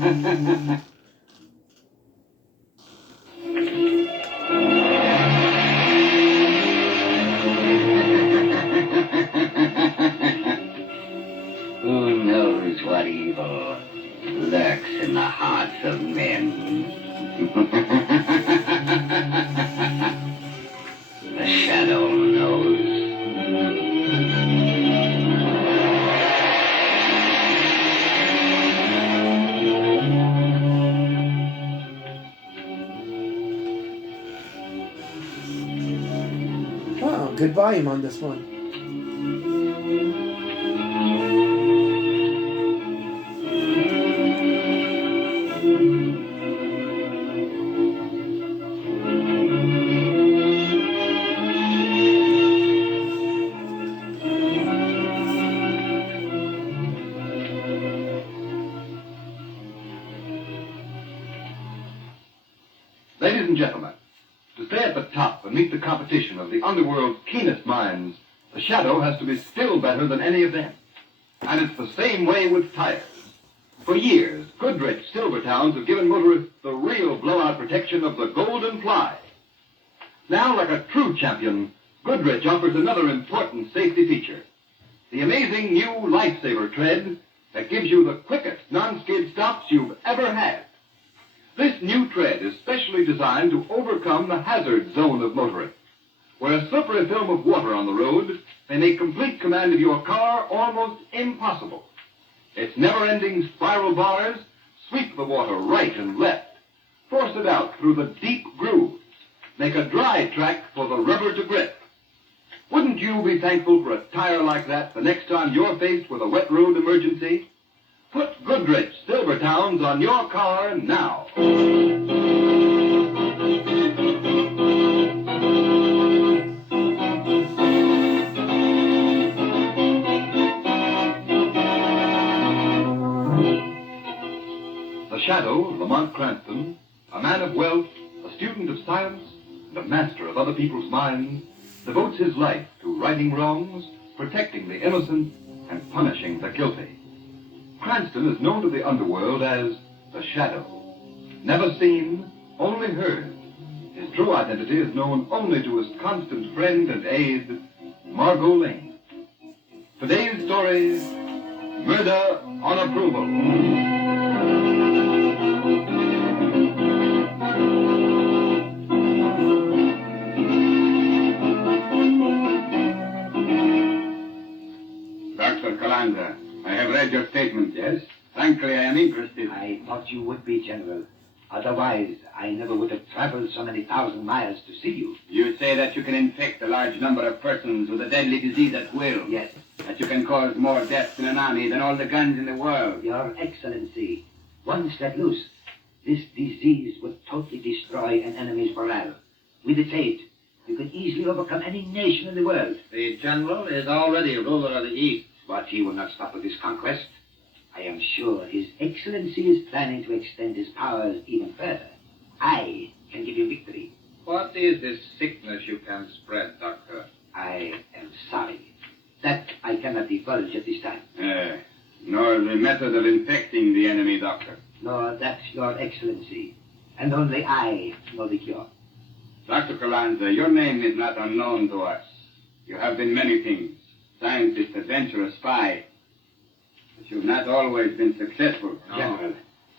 Who knows what evil lurks in the hearts of men? The shadow knows. Wow, good volume on this one. Ladies and gentlemen, to stay at the top and meet the competition of the underworld's keenest minds, the Shadow has to be still better than any of them. And it's the same way with tires. For years, Goodrich Silvertowns have given motorists the real blowout protection of the Golden Ply. Now, like a true champion, Goodrich offers another important safety feature. The amazing new Lifesaver tread that gives you the quickest non-skid stops you've ever had. This new tread is specially designed to overcome the hazard zone of motoring, where a slippery film of water on the road may make complete command of your car almost impossible. Its never-ending spiral bars sweep the water right and left, force it out through the deep grooves, make a dry track for the rubber to grip. Wouldn't you be thankful for a tire like that the next time you're faced with a wet road emergency? Put Goodrich Silvertowns on your car now. The Shadow, Lamont Cranston, a man of wealth, a student of science, and a master of other people's minds, devotes his life to righting wrongs, protecting the innocent, and punishing the guilty. Cranston is known to the underworld as the Shadow. Never seen, only heard. His true identity is known only to his constant friend and aide, Margot Lane. Today's story, Murder on Approval. Dr. Calandra, I have read your statement. Yes? Frankly, I am interested. I thought you would be, General. Otherwise, I never would have traveled so many thousand miles to see you. You say that you can infect a large number of persons with a deadly disease at will. Yes. That you can cause more deaths in an army than all the guns in the world. Your Excellency, once let loose, this disease would totally destroy an enemy's morale. With its aid, you could easily overcome any nation in the world. The general is already ruler of the East. But he will not stop with this conquest. I am sure His Excellency is planning to extend his powers even further. I can give him victory. What is this sickness you can spread, Doctor? I am sorry. That I cannot divulge at this time. Nor the method of infecting the enemy, Doctor. Nor that, Your Excellency. And only I know the cure. Dr. Calandra, your name is not unknown to us. You have been many things. Scientist, adventurer, spy. But you've not always been successful. No. General,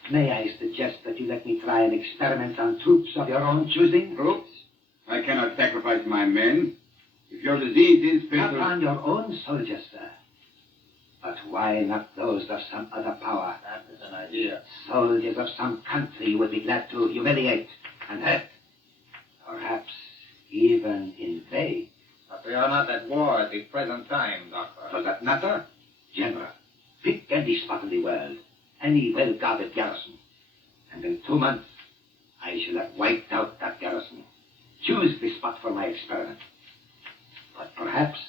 may I suggest that you let me try an experiment on troops of your own choosing? Troops? I cannot sacrifice my men. If your disease is Not fatal... on your own soldiers, sir. But why not those of some other power? That is an idea. Soldiers of some country you would be glad to humiliate and hurt. Perhaps even invade. But we are not at war at the present time, Doctor. Does that matter? General, pick any spot in the world, any well-guarded garrison, and in 2 months, I shall have wiped out that garrison. Choose the spot for my experiment. But perhaps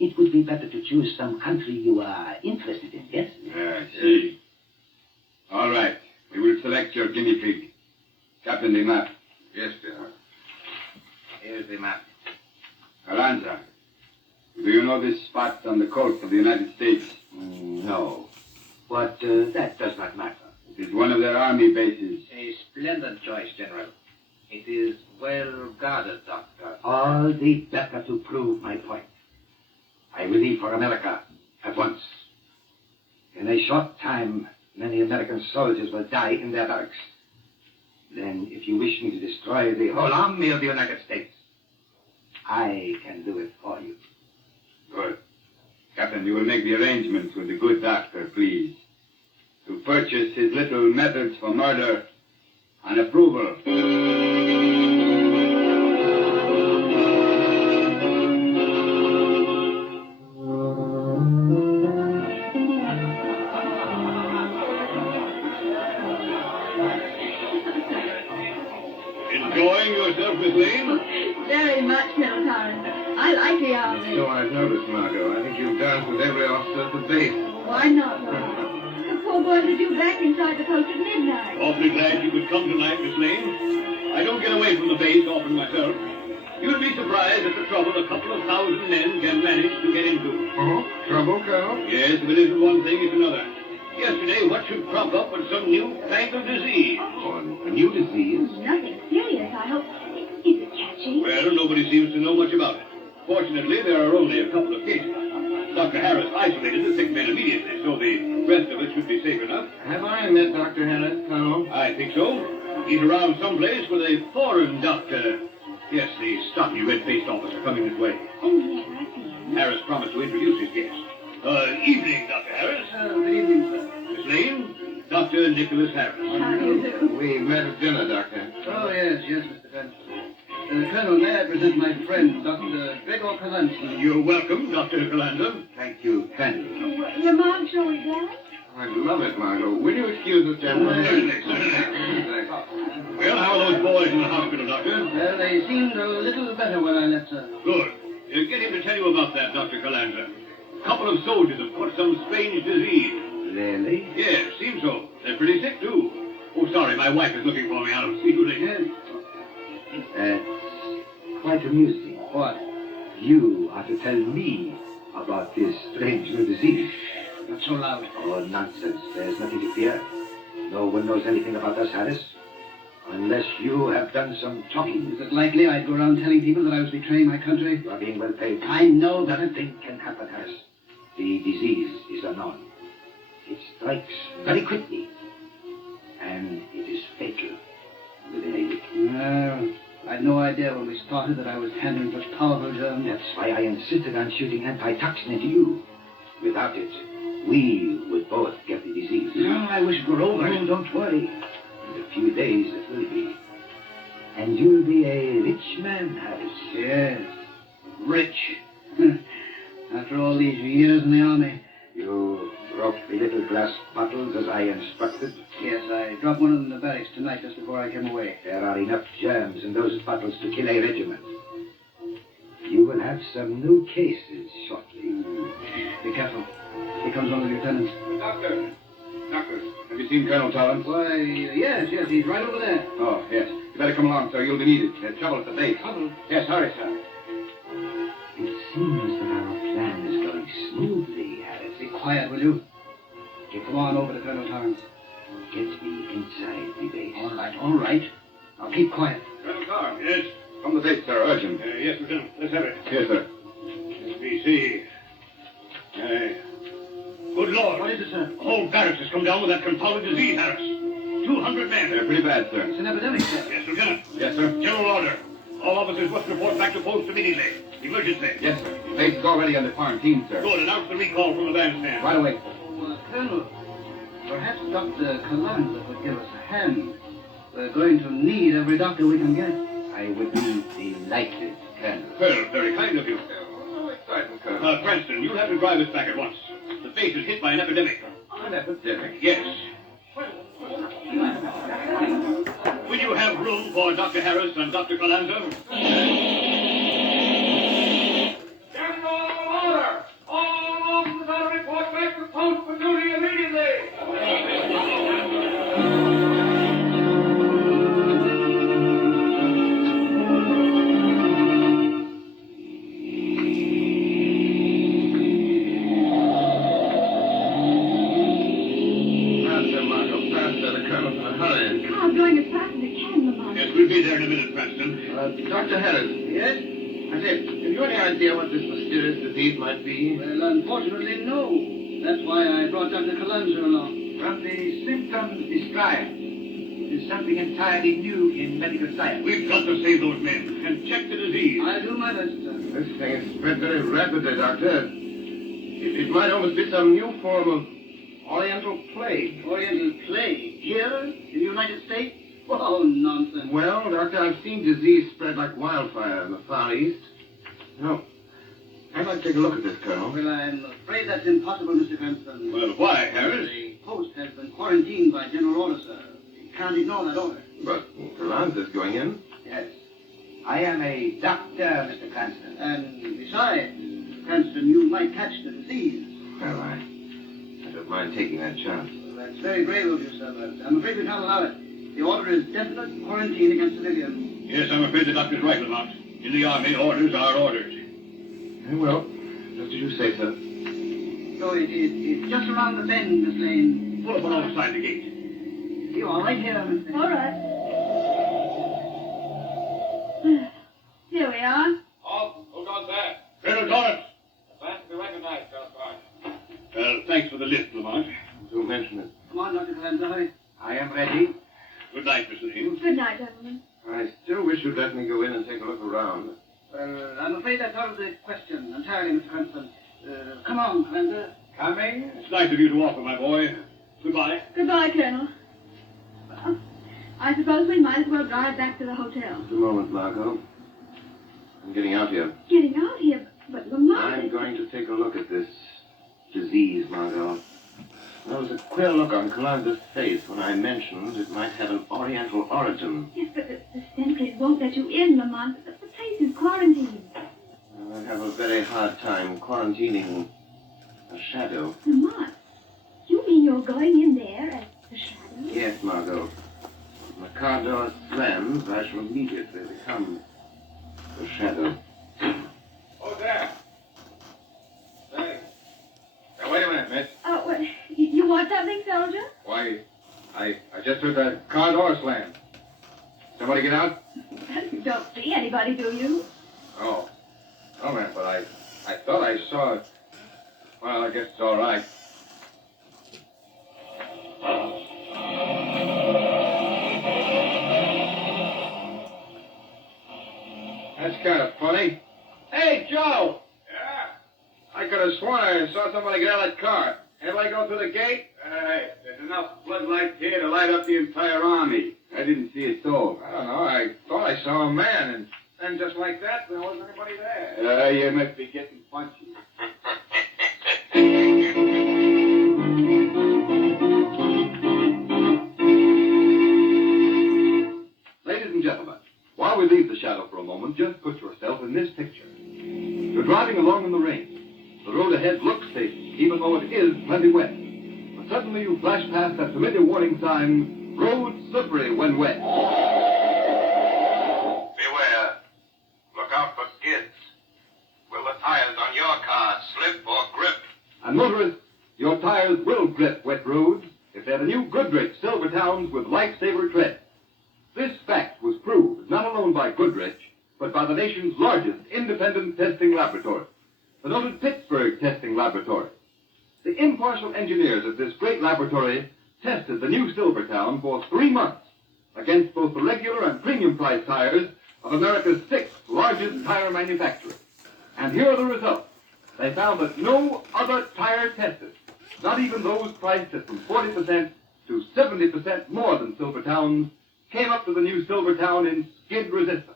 it would be better to choose some country you are interested in, yes? I see. All right. We will select your guinea pig. Captain the map. Yes, sir. Here's the map. Calandra, do you know this spot on the coast of the United States? No. But that does not matter. It is one of their army bases. A splendid choice, General. It is well guarded, Doctor. All the better to prove my point. I will leave for America at once. In a short time, many American soldiers will die in their barracks. Then, if you wish me to destroy the whole army of the United States, I can do it for you. Good. Captain, you will make the arrangements with the good doctor, please, to purchase his little methods for murder on approval. Enjoying yourself, Miss Lane? Very much, Colonel Torrance. I like the army. So I've noticed, Margot. I think you've danced with every officer at the base. Why not, Lord? The poor boys are due back inside the post at midnight. Awfully glad you could come tonight, Miss Lane. I don't get away from the base often myself. You'll be surprised at the trouble a couple of thousand men can manage to get into. Oh, trouble, Colonel? Yes, if it isn't one thing, it's another. Yesterday, what should crop up but some new fangled disease? Oh, a new disease? Nothing serious, I hope. Is it catchy? Well, nobody seems to know much about it. Fortunately, there are only a couple of cases. Dr. Harris isolated the sick men immediately, so the rest of it should be safe enough. Have I met Dr. Harris, Colonel? I think so. He's around someplace with a foreign doctor. Yes, the stocky, red-faced officer coming this way. Oh, yes, I see him. Harris promised to introduce his guest. Evening, Dr. Harris. Good evening, sir. Miss Lane, Dr. Nicholas Harris. How do you do? We met at dinner, Doctor. Oh, yes, Mr. Benson. Colonel, may I present my friend, Dr. Gregor Kalansky. You're welcome, Dr. Calander. Thank you kindly. Lamont showing glad? I'd love it, Margot. Will you excuse us, gentlemen? Certainly. Well, how are those boys in the hospital, Doctor? Well, they seemed a little better when I left, sir. Good. Get him to tell you about that, Dr. Calander. A couple of soldiers have caught some strange disease. Really? Yes, seems so. They're pretty sick, too. Oh, sorry, my wife is looking for me. I'll see you later. That's quite amusing. What? You are to tell me about this strange new disease. Not so loud. Oh, nonsense. There's nothing to fear. No one knows anything about us, Harris. Unless you have done some talking. Is it likely I'd go around telling people that I was betraying my country? You are being well paid. I know that. Nothing can happen, Harris. The disease is unknown. It strikes very quickly. And it is fatal within a week. Well, I'd no idea when we started that I was handling such powerful germs. That's why I insisted on shooting antitoxin into you. Without it, we would both get the disease. No, I wish it were over. Oh, don't worry. In a few days it will be. And you'll be a rich man, Harris. Yes. Rich. After all these years in the army. You broke the little glass bottles as I instructed. Yes, I dropped one of them in the barracks tonight just before I came away. There are enough germs in those bottles to kill a regiment. You will have some new cases shortly. Be careful. Here comes one of the lieutenants. Doctor, have you seen Colonel Torrance? Why, yes, he's right over there. Oh, yes. You better come along, sir. You'll be needed. There's trouble at the base. Trouble? Yes, hurry, sir. It seems that our plan is going smoothly, Harris. Be quiet, will you? Come on over to Colonel Torrance. Get me inside the base. All right. Now keep quiet. Colonel Carr. Yes? From the base, sir. Urgent. Yes, Lieutenant. Let's have it. Here, sir. SBC. Good Lord. What is it, sir? The whole barracks has come down with that confounded disease, Harris. 200 men. They're pretty bad, sir. It's an epidemic, sir. Yes, Lieutenant. Yes, sir. General order. All officers must report back to post immediately. Emergency. Yes, sir. The base is already under quarantine, sir. Good. Announce the recall from the bandstand. Right away. Well, Colonel, perhaps Dr. Calanza could give us a hand. We're going to need every doctor we can get. I would be delighted, Colonel. Well, very kind of you. No excitement, Colonel. Cranston, you'll have to drive us back at once. The base is hit by an epidemic. An epidemic. Yes. Will you have room for Dr. Harris and Dr. Calanza? General order! All officers are to report back to post for duty immediately! Faster, Margot. Faster. going as fast as it can, Lamont. Yes, we'll be there in a minute, Cranston. Dr. Harris. Yes? I said, have you any idea what this mysterious disease might be? Well, unfortunately, no. That's why I brought Dr. Calanza along. From the symptoms described, it is something entirely new in medical science. We've got to save those men and check the disease. I'll do my best, sir. This thing is spread very rapidly, Doctor. It might almost be some new form of Oriental plague. Oriental plague? Here? In the United States? Oh, nonsense. Well, Doctor, I've seen disease spread like wildfire in the Far East. No. I'd like to take a look at this, Colonel. Well, I'm afraid that's impossible, Mr. Cranston. Well, why, Harris? The post has been quarantined by general order, sir. You can't ignore that order. But Calanza's going in. Yes. I am a doctor, Mr. Cranston. And besides, Cranston, you might catch the disease. Well, I don't mind taking that chance. Well, that's very brave of you, sir, but I'm afraid we can't allow it. The order is definite quarantine against civilians. Yes, I'm afraid the doctor's right, Lamont. In the Army, orders are orders. Very well, just as you say, sir. So it's just around the bend, Miss Lane. Pull up alongside the gate. You all right here, Miss Lane? All right. Here we are. Halt. Hold on there. Colonel Torrance. Glad to be recognized, Colonel Torrance. Well, thanks for the lift, Lamont. Don't mention it. Come on, Dr. Calanza, hurry. I am ready. Good night, Miss Lane. Good night, gentlemen. I still wish you'd let me go in and take a look around. Well, I'm afraid that's out of the question entirely, Mr. Cranston. Come on, Calanza. Coming. It's nice of you to offer, my boy. Goodbye. Goodbye, Colonel. Well, I suppose we might as well drive back to the hotel. Just a moment, Margot. I'm getting out here. Getting out here, but Lamont... I'm going to take a look at this disease, Margot. There was a queer look on Calanza's face when I mentioned it might have an Oriental origin. Yes, but the sentries won't let you in, Lamont. The place is quarantined. I have a very hard time quarantining a shadow. Lamont, you mean you're going in there as the shadow? Yes, Margot. When the car door slams, I shall immediately become the shadow. Oh, there. Say. Now, wait a minute, miss. Oh, well, you want something, soldier? Why, I just heard the car door slam. Somebody get out? You don't see anybody, do you? Oh. Oh, man, but I thought I saw it. Well, I guess it's all right. That's kind of funny. Hey, Joe! Yeah? I could have sworn I saw somebody get out of that car. Anybody go through the gate? Hey, there's enough floodlights here to light up the entire army. I didn't see a soul. I don't know. I thought I saw a man, and then just like that, there wasn't anybody there. You must be getting punchy. Ladies and gentlemen, while we leave the shadow for a moment, just put yourself in this picture. You're driving along in the rain. The road ahead looks safe, even though it is plenty wet. But suddenly you flash past that familiar warning sign, road slippery when wet. Beware. Look out for skids. Will the tires on your car slip or grip? And motorists, your tires will grip wet roads if they're the new Goodrich Silvertowns with Lifesaver tread. This fact was proved not alone by Goodrich, but by the nation's largest independent testing laboratory, the noted Pittsburgh Testing Laboratory. The impartial engineers of this great laboratory tested the new Silvertown for 3 months against both the regular and premium price tires of America's 6th largest tire manufacturer. And here are the results. They found that no other tire tested, not even those priced at from 40% to 70% more than Silvertown's, came up to the new Silvertown in skid resistance.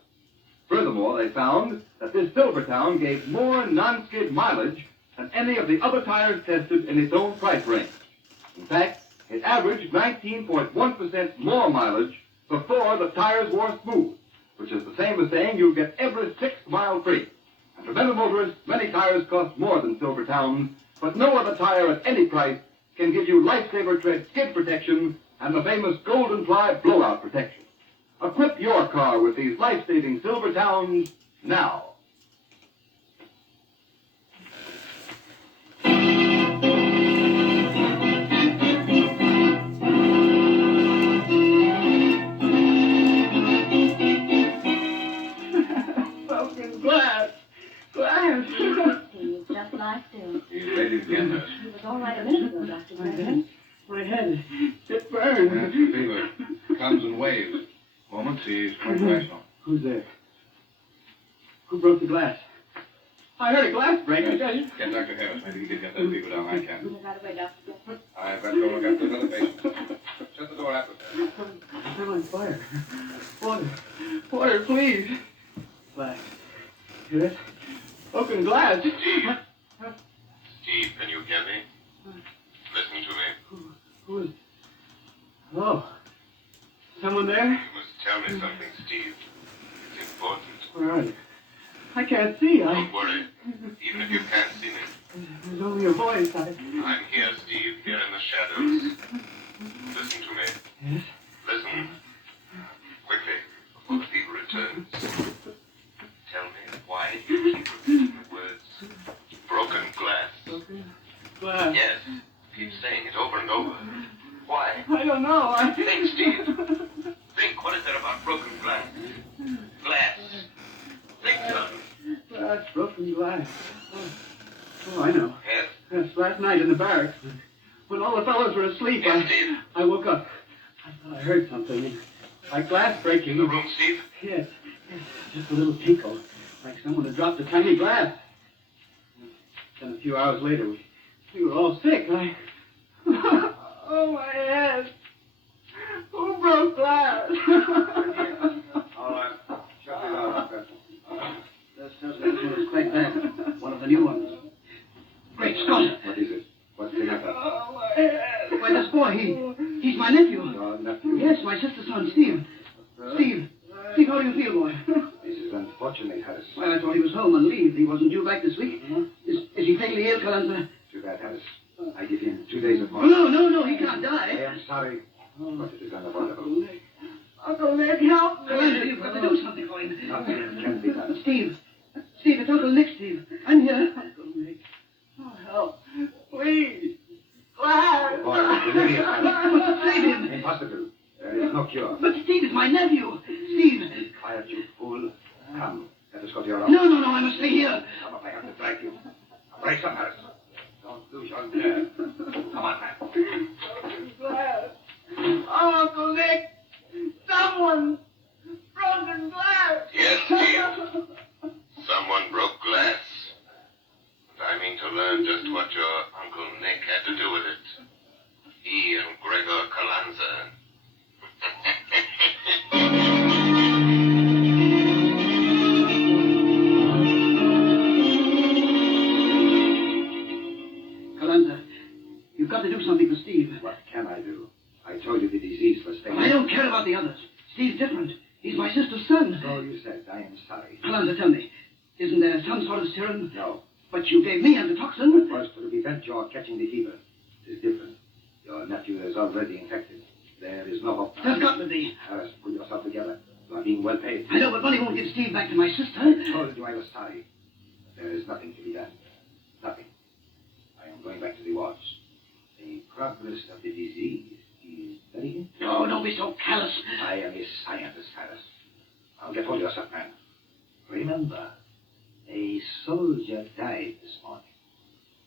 Furthermore, they found that this Silvertown gave more non-skid mileage than any of the other tires tested in its own price range. In fact, it averaged 19.1% more mileage before the tires wore smooth, which is the same as saying you get every 6th mile free. And remember, motorists, many tires cost more than Silvertown's, but no other tire at any price can give you Lifesaver tread skid protection and the famous Golden Ply blowout protection. Equip your car with these life-saving Silvertowns now. a minute ago, Dr. Bradley. My head. It That's burns. the fever. Comes in waves. Moment, he's quite rational. Who's there? Who broke the glass? I heard a glass break. Get Dr. Harris. Maybe he can get that fever down. I can't. Right away, Dr. I've got to go look after another patient. Shut the door after that. I'm on fire. Water. Water, please. Glass. Hear it? Broken glass. Steve, can you hear me? Listen to me. Who is... Oh. Someone there? You must tell me something, Steve. It's important. Where are you? I can't see. Don't worry. Even if you can't see me. There's only a voice. I'm here, Steve, here in the shadows. Listen to me. Yes? Listen. Quickly, before the fever returns. Tell me, why do you keep repeating the words? Broken glass. Broken glass. Yes. Keep saying it over and over. Why? I don't know. Think, Steve. Think, what is there about broken glass? Glass. Think, son. Glass, broken glass. Oh, I know. Yes? Yes, last night in the barracks. When all the fellows were asleep, Yes, Steve? I woke up. I thought I heard something. Like glass breaking. In the room, Steve? Yes. Just a little tinkle. Like someone had dropped a tiny glass. Then a few hours later, we were all sick. Oh, my head. Who broke glass? All right. Shut the door, Doctor. That one is quite bad. One of the new ones. Great Scott! What is it? What's the matter? Oh, my head. Why, this boy, he's my nephew. Your nephew? Yes, my sister's son, Steve. Steve, how do you feel, boy? This is unfortunate, Harris. Well, I thought he was home on leave. He wasn't due back this week. Is he fatally ill, Calanza? Too bad, Harris. I give him 2 days of Oh, more. no, he can't I die. am sorry, but it is unavoidable. Uncle Nick, help me. Calanza, you've got to do something for him. Nothing can be done. Steve, it's Uncle Nick, Steve. I'm here. Uncle Nick. Oh, help. Please. Glass. Boy, delirious, Harris. Save him. Impossible. There is no cure. But Steve is my nephew. Steve. Be quiet, you fool. Come, let us go to your office. No, I must stay here. Come up, I have to drag you. Brace up, Harris. Don't lose your nerve. Come on, man. Glass. Oh, Uncle Nick. Someone broken glass. Yes, Steve. Someone broke glass. And I mean to learn just what your Uncle Nick had to do with it. He and Gregor Calanza. Calanza, you've got to do something for Steve. What can I do? I told you the disease was staying. I don't care about the others. Steve's different. He's my sister's son. So you said. I am sorry. Calanza, tell me, isn't there some sort of serum? No. But you gave me antitoxin. It was to prevent your catching the fever. It is different. Your nephew is already infected. There is no hope. There's got to be. Harris, pull yourself together. You are being well paid. I know, but money won't get Steve back to my sister. I told you I was sorry. There is nothing to be done. Nothing. I am going back to the wards. The progress of the disease is very... No, don't be so callous. I am a scientist, Harris. Now get hold of yourself, man. Remember, a soldier died this morning.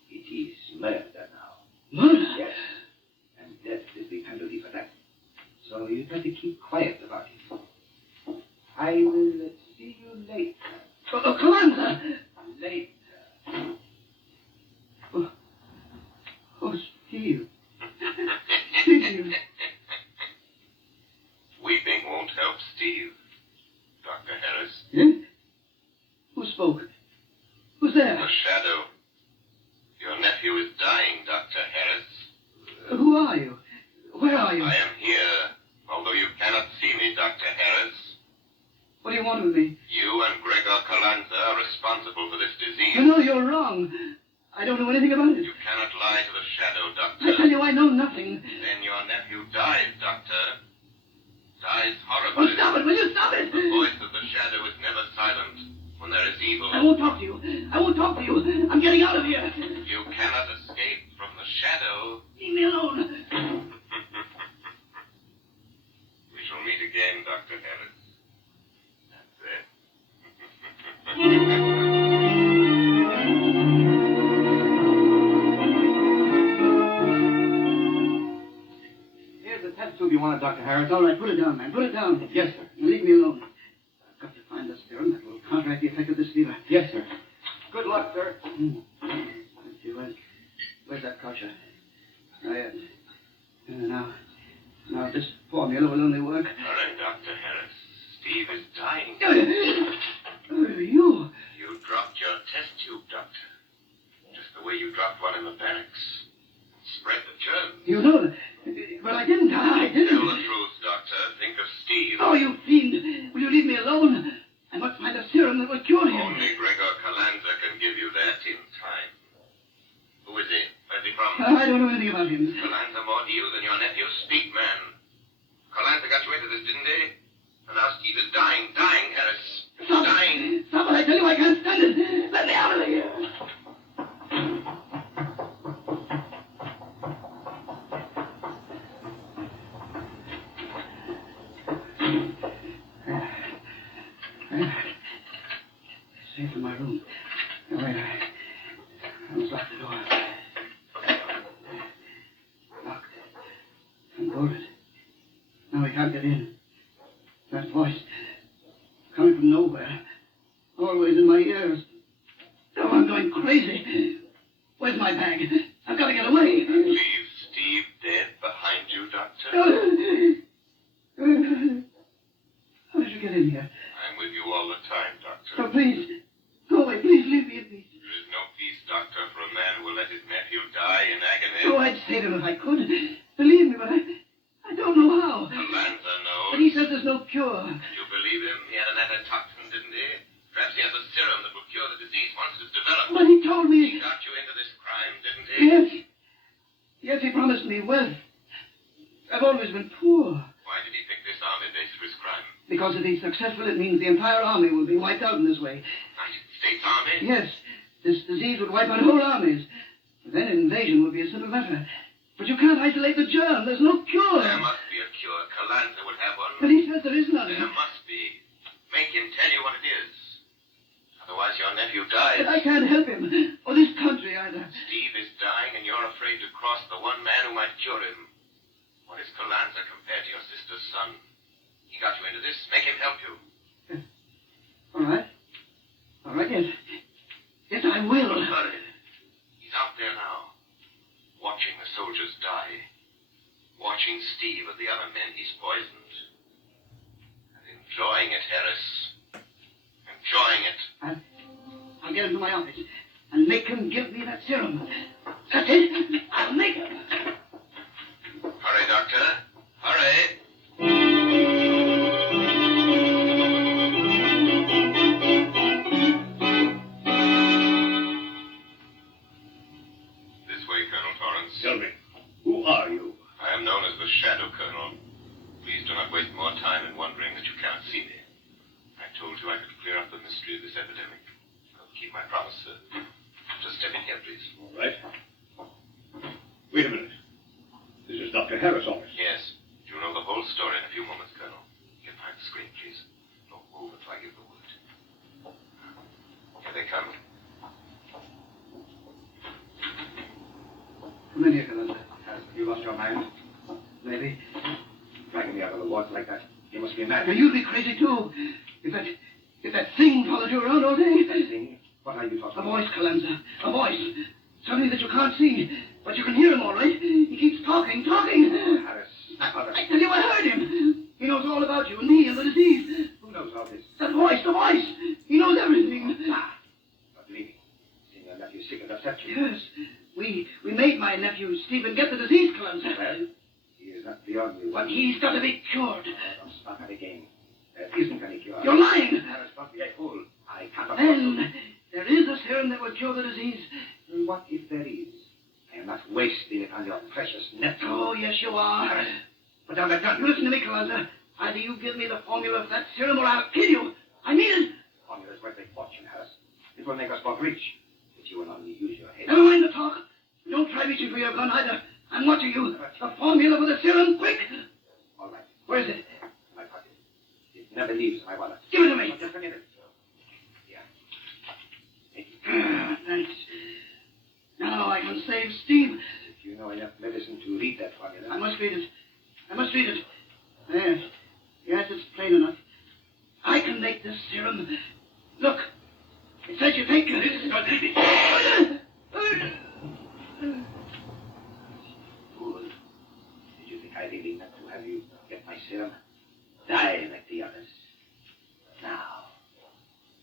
It is murder now. Murder? Yes. And death is the penalty for that. So you try to keep quiet about it. I will see you later. Calanza! Later. Oh, Steve. Steve. Weeping won't help Steve, Dr. Harris. Eh? Who spoke? Who's there? The shadow. Your nephew is dying, Dr. Harris. Who are you? Where are you? I am here, although you cannot see me, Dr. Harris. What do you want with me? You and Gregor Calanza are responsible for this disease. No, you're wrong. I don't know anything about it. You cannot lie to the shadow, I Doctor. tell you, I know nothing. Then your nephew dies, Doctor. Dies Oh, horribly. stop it! Will you stop it? The voice of the shadow is never silent when there is evil. I won't talk to you. I won't talk to you. I'm getting out of here. You cannot escape from the shadow. Leave me alone. We shall meet again, Dr. Harris. That's it. on it, Dr. Harris. All right, put it down, man. Put it down. Yes, sir. Now leave me alone. I've got to find the serum that will counteract the effect of this fever. Yes, sir. Good luck, sir. Let's see, where's that kosher? Right. Now this formula will only work. All right, Dr. Harris. Steve is dying. You? You dropped your test tube, Doctor. Just the way you dropped one in the barracks. Spread the germ. You know that. But I didn't. I Tell didn't. the truth, Doctor. Think of Steve. Oh, you fiend. Will you leave me alone? I must find a serum that will cure him. Only Gregor Kalanza can give you that in time. Who is he? Where's he from? I don't know anything about him. Kalanza more to you than your nephew. Speak, man. Kalanza got you into this, didn't he? And now Steve is dying, Harris. Stop. Dying. Stop it, I tell you, I can't stand it. Let me out of here. Safe in my room. Now, wait, I must lock the door. Locked. And bolted. Now we can't get in. That voice, coming from nowhere, always in my ears. Oh, I'm going crazy. Where's my bag? I've got to get away. Leave Steve dead behind you, Doctor? How did you get in here? I'm with you all the time, Doctor. Oh, please, go away. Please leave me in peace. There is no peace, Doctor, for a man who will let his nephew die in agony. Oh, I'd save him if I could. Believe me, but I don't know how. Kalanza knows. But he says there's no cure. You believe him? He had an antitoxin, didn't he? Perhaps he has a serum that will cure the disease once it's developed. But he told He me. got you into this crime, didn't he? Yes. Yes, he promised me wealth. I've always been poor. Why did he pick this army base for his crime? Because if he's successful, it means the entire army will be wiped out in this way. United States Army? Yes, this disease would wipe out whole armies. But then an invasion would be a simple matter. But you can't isolate the germ. There's no cure. There must be a cure. Kalanza would have one. But he says there is none. There must be. Make him tell you what it is. Otherwise, your nephew dies. But I can't help him. Or this country either. Steve is dying, and you're afraid to cross the one man who might cure him. What is Kalanza compared to your sister's son? He got you into this. Make him help you. All right. All right, yes. Yes, I will. Hurry. He's out there now, watching the soldiers die. Watching Steve and the other men he's poisoned. And enjoying it, Harris. Enjoying it. I'll get him to my office and make him give me that serum. That's it. I'll make him. Hurry, Doctor. Hurry. This way, Colonel Torrance. Tell me, who are you? I am known as the Shadow Colonel. Please do not waste more time in wondering that you cannot see me. I told you I could clear up the mystery of this epidemic. I'll keep my promise, sir. Just step in here, please. All right. Wait a minute. This is Dr. Harris' office. Yes. You'll know the whole story in a few moments, Colonel. Get behind the screen, please. Don't move until I give the word. Here they come. Come in here, Colonel. Have you lost your mind? Maybe. Dragging me out of the water like that. You must be mad. Now, you'd be crazy, too. If that thing followed you around all day. That thing? What are you talking A about? voice, Calenza. A voice. Something that you can't see. But you can hear him all right. He keeps talking. Harris, snap out of I it. tell you, I heard him. He knows all about you and me and the disease. Who knows all this? That voice, the voice. He knows everything. Ah, not believing. Seeing your nephew sick and upset you. Yes. We made my nephew Stephen get the disease, Calenza. Well, he is not the only one. But he's got to be cured. Don't stop that again. There isn't any cure. You're lying. Harris, don't be a fool. I can't afford Then there is a serum that will cure the disease. to. What if there is? I am not wasting it on your precious nephew. Oh, yes, you are. Harris, put down that gun. You listen to me, Calenza. Either you give me the formula for that serum or I'll kill you. I mean it. Formula's worth a fortune, Harris. It will make us both rich. If you will only use your head. Never mind the talk. Don't try reaching for your gun either. I'm watching you. The formula for the serum, quick. All right. Where is it? My pocket. It never leaves my wallet. Give it to me. Just forget it. Here. Take it. Thanks. Now I can save Steve. If you know enough medicine to read that formula. I must read it. I must read it. Yes. Yes, it's plain enough. I can make this serum. Look, it says you take this. Fool. Did you think I really meant to have you get my serum? Die like the others. Now,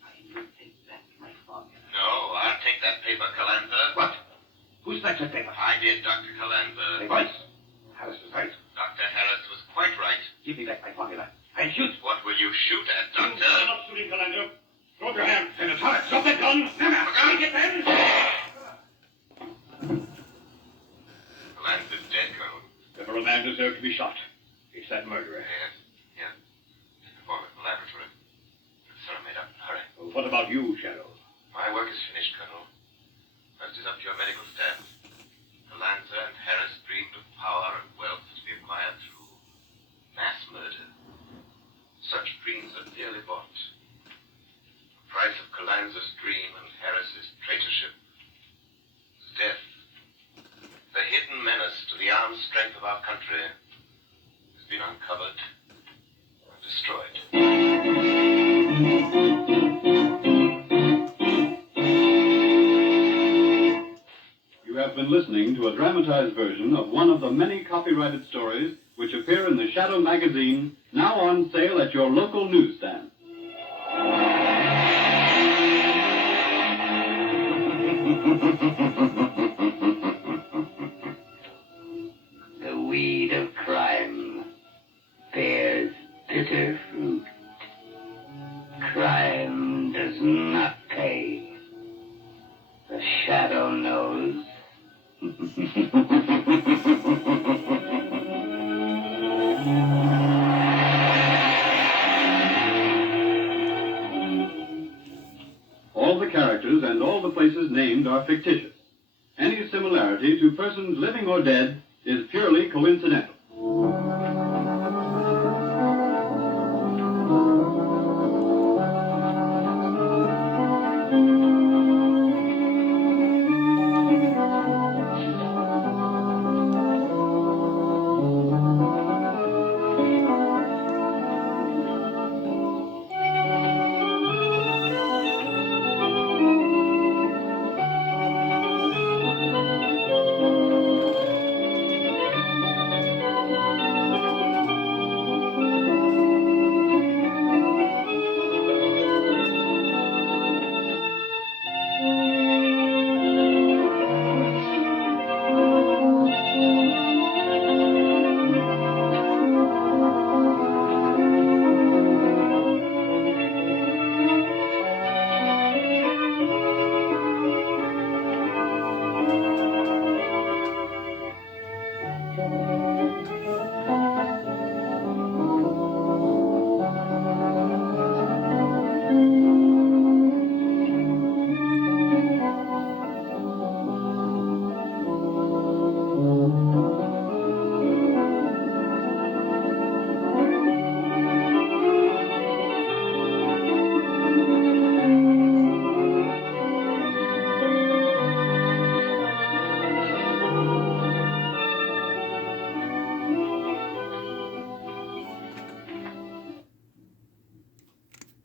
I will take back my formula. No, I'll take that paper, Calanza. What? Who snatched that paper? I did, Dr. Calanza. My voice. Harris was right. Dr. Harris was quite right. Give me back my formula. I'll shoot. What will you shoot at, Stop Doctor? shooting, Calanza. Throw up your hands. Lieutenant Harris, drop that gun. Gun. Get them. Calanza's dead, Colonel. Never a man deserves to be shot. It's that murderer. Yes. Perform in the laboratory. Sir, made up in a hurry. Well, what about you, Shadow? My work is finished, Colonel. Rest is up to your medical staff. Calanza and Harris dreamed of power and wealth to be acquired through mass murder. Such dreams are dearly bought. The price of Calanza's dream and Harris's traitorship is death. The hidden menace to the armed strength of our country has been uncovered and destroyed. You have been listening to a dramatized version of one of the many copyrighted stories which appear in the Shadow magazine, now on sale at your local newsstand. The weed of crime bears bitter fruit. Crime does not pay. The Shadow knows. All the characters and all the places named are fictitious. Any similarity to persons living or dead is purely coincidental.